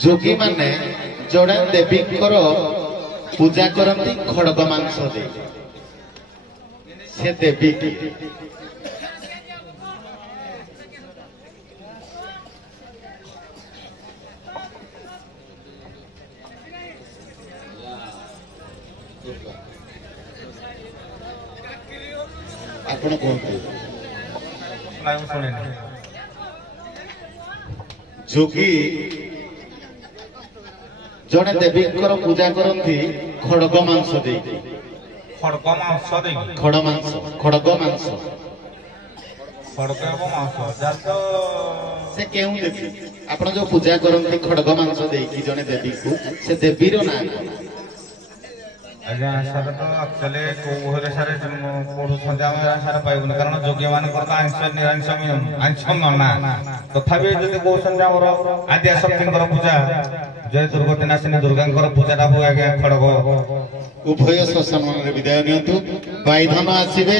जोगी माने जड़े देवी पूजा करती खड़ग मांस दे से देवी की आपण जोगी जड़े देवी पूजा करती खड़ग मांस दे खड़ग मांस दे खड़ मांस खड़ग मांस खड़ग मांस से केउ देवी आपण जो पूजा करती खड़ग मांस दे कि जड़े देवी को से देवी रो ना आज्ञा सर तो एक्चुअली कोहरे सारे पढ़ुछन आम सारे पाइबुन कारण जोगी मान आंश निरांश आंश मना तथापि जदि कहते आमर आद्या शक्ति पूजा जय दुर्गतिनाशिनी दुर्गा पूजा हुए आज्ञा खड़ग उभय श्मशान विदाय नियंतु बाइधन आसिबे।